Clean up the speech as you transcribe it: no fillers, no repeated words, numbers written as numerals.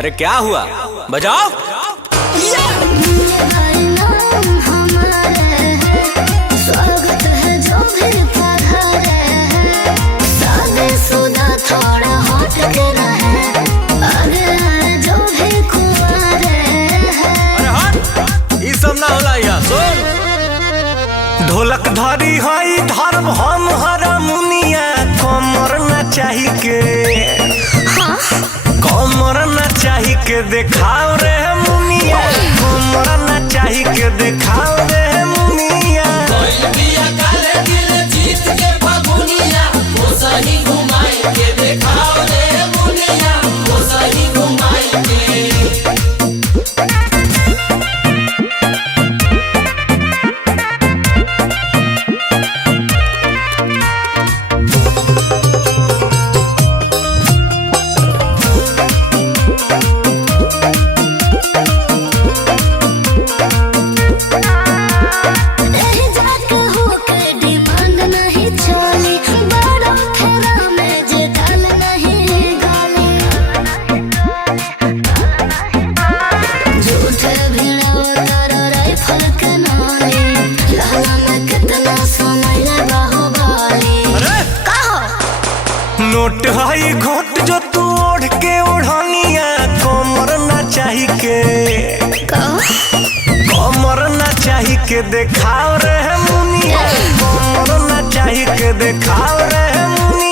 अरे क्या हुआ, बजाओ। स्वागत है जो भी पधारे हैं, शादीशुदा थोड़ा हट के रहे, अरे जो भी कुंवारे हैं। अरे हट, ये सब ना होला यहाँ सुन। ढोलक धरी हई धर्म हम हरमुनिया, कमर न चाही के कमर न चाही के देखाओ रे मुनिया, कमर न चाही के देखाओ रे मुनिया। जीत के फगुनिया वो सही घुमाई के देखाओ रे मुनिया, वो सही घुमाई के। नोट हई घोट जो तू ओढ़ के ओढ़निया, कमर न चाही के कमर न चाही के देखाओ रे मुनिया, कमर न चाही के देखाओ रे मुनिया।